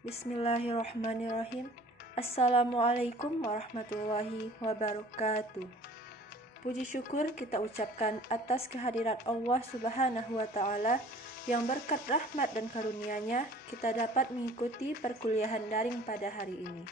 Bismillahirrahmanirrahim. Assalamualaikum warahmatullahi wabarakatuh. Puji syukur kita ucapkan atas kehadirat Allah Subhanahu wa Ta'ala yang berkat rahmat dan karunia-Nya kita dapat mengikuti perkuliahan daring pada hari ini.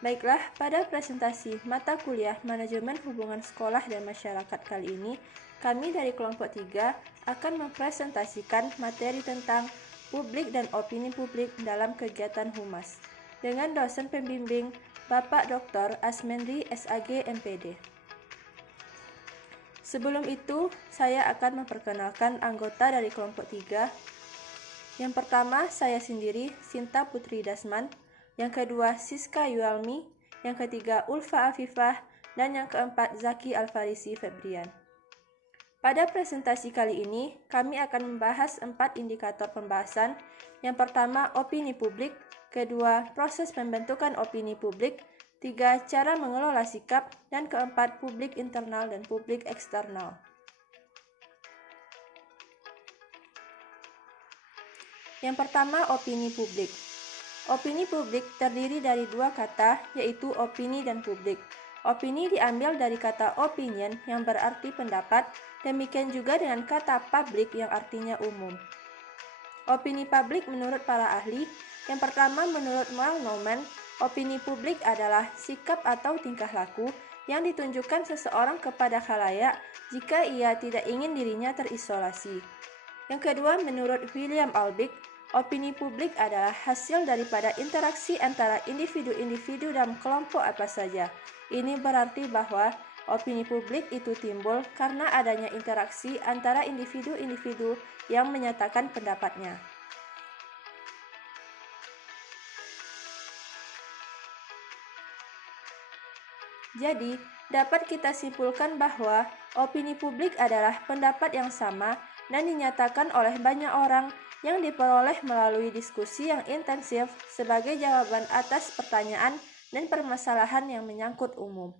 Baiklah, pada presentasi mata kuliah Manajemen Hubungan Sekolah dan Masyarakat kali ini, kami dari kelompok 3 akan mempresentasikan materi tentang publik dan opini publik dalam kegiatan Humas dengan dosen pembimbing Bapak Dr. Asmendri SAG MPD. Sebelum itu, saya akan memperkenalkan anggota dari kelompok 3. Yang pertama, saya sendiri, Sinta Putri Dasman. Yang kedua, Siska Yualmi. Yang ketiga, Ulfa Afifah. Dan yang keempat, Zaki Alfarisi Febrian. Pada presentasi kali ini, kami akan membahas 4 indikator pembahasan. Yang pertama, opini publik. Kedua, proses pembentukan opini publik. 3, cara mengelola sikap. Dan keempat, publik internal dan publik eksternal. Yang pertama, opini publik. Opini publik terdiri dari 2 kata, yaitu opini dan publik. Opini diambil dari kata opinion yang berarti pendapat, demikian juga dengan kata public yang artinya umum. Opini publik menurut para ahli, yang pertama menurut Mal Nouman, opini publik adalah sikap atau tingkah laku yang ditunjukkan seseorang kepada khalayak jika ia tidak ingin dirinya terisolasi. Yang kedua menurut William Albick, opini publik adalah hasil daripada interaksi antara individu-individu dalam kelompok apa saja. Ini berarti bahwa opini publik itu timbul karena adanya interaksi antara individu-individu yang menyatakan pendapatnya. Jadi, dapat kita simpulkan bahwa opini publik adalah pendapat yang sama dan dinyatakan oleh banyak orang yang diperoleh melalui diskusi yang intensif sebagai jawaban atas pertanyaan dan permasalahan yang menyangkut umum.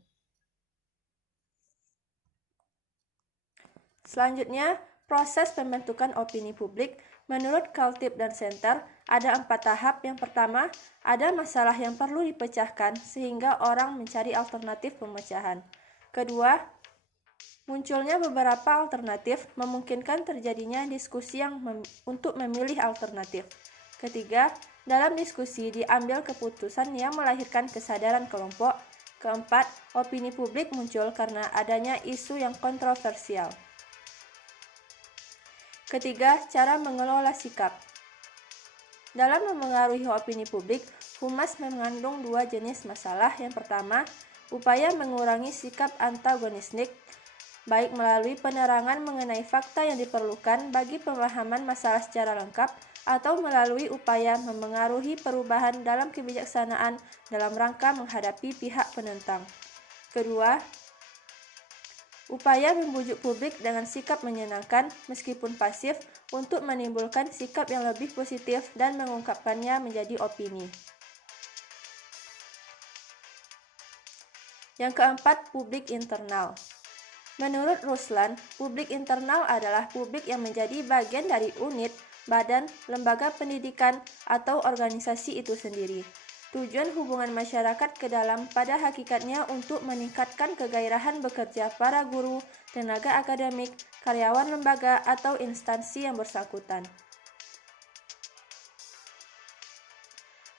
Selanjutnya, proses pembentukan opini publik. Menurut Kaltip dan Center, ada 4 tahap. Yang pertama, ada masalah yang perlu dipecahkan sehingga orang mencari alternatif pemecahan. Kedua, munculnya beberapa alternatif memungkinkan terjadinya diskusi untuk memilih alternatif. Ketiga, dalam diskusi diambil keputusan yang melahirkan kesadaran kelompok. Keempat, opini publik muncul karena adanya isu yang kontroversial. Ketiga, cara mengelola sikap. Dalam memengaruhi opini publik, Humas mengandung 2 jenis masalah. Yang pertama, upaya mengurangi sikap antagonistik, baik melalui penerangan mengenai fakta yang diperlukan bagi pemahaman masalah secara lengkap, atau melalui upaya memengaruhi perubahan dalam kebijaksanaan dalam rangka menghadapi pihak penentang. Kedua, upaya membujuk publik dengan sikap menyenangkan meskipun pasif untuk menimbulkan sikap yang lebih positif dan mengungkapkannya menjadi opini. Yang keempat, publik internal. Menurut Ruslan, publik internal adalah publik yang menjadi bagian dari unit, badan, lembaga pendidikan, atau organisasi itu sendiri. Tujuan hubungan masyarakat ke dalam pada hakikatnya untuk meningkatkan kegairahan bekerja para guru, tenaga akademik, karyawan lembaga, atau instansi yang bersangkutan.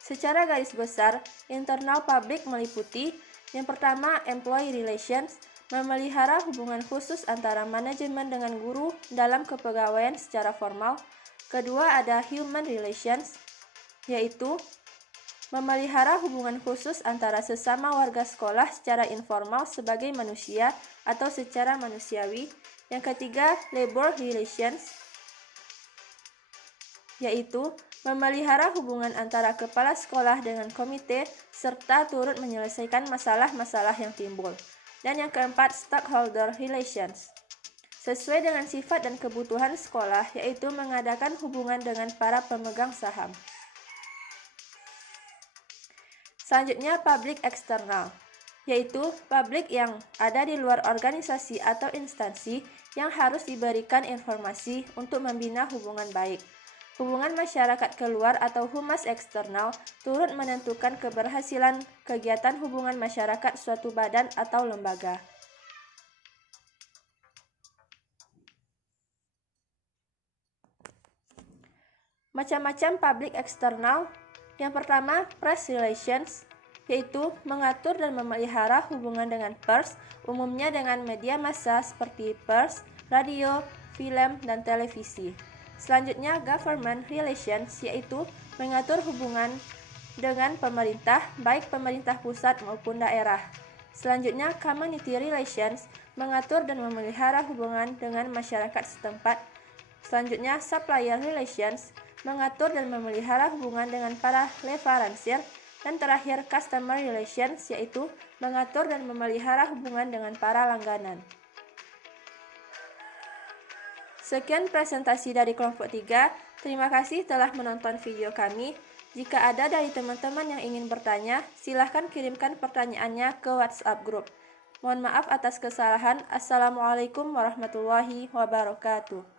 Secara garis besar, internal public meliputi yang pertama, employee relations, memelihara hubungan khusus antara manajemen dengan guru dalam kepegawaian secara formal. Kedua, ada human relations, yaitu memelihara hubungan khusus antara sesama warga sekolah secara informal sebagai manusia atau secara manusiawi. Yang ketiga, labor relations, yaitu memelihara hubungan antara kepala sekolah dengan komite serta turut menyelesaikan masalah-masalah yang timbul. Dan yang keempat, stakeholder relations, sesuai dengan sifat dan kebutuhan sekolah, yaitu mengadakan hubungan dengan para pemegang saham. Selanjutnya, publik eksternal, yaitu publik yang ada di luar organisasi atau instansi yang harus diberikan informasi untuk membina hubungan baik. Hubungan masyarakat keluar atau humas eksternal turut menentukan keberhasilan kegiatan hubungan masyarakat suatu badan atau lembaga. Macam-macam public eksternal. Yang pertama, press relations, yaitu mengatur dan memelihara hubungan dengan pers, umumnya dengan media massa seperti pers, radio, film, dan televisi. Selanjutnya, government relations, yaitu mengatur hubungan dengan pemerintah, baik pemerintah pusat maupun daerah. Selanjutnya, community relations, mengatur dan memelihara hubungan dengan masyarakat setempat. Selanjutnya, supplier relations, mengatur dan memelihara hubungan dengan para leverancier. Dan terakhir, customer relations, yaitu mengatur dan memelihara hubungan dengan para langganan. Sekian presentasi dari kelompok 3. Terima kasih telah menonton video kami. Jika ada dari teman-teman yang ingin bertanya, silahkan kirimkan pertanyaannya ke WhatsApp group. Mohon maaf atas kesalahan. Assalamualaikum warahmatullahi wabarakatuh.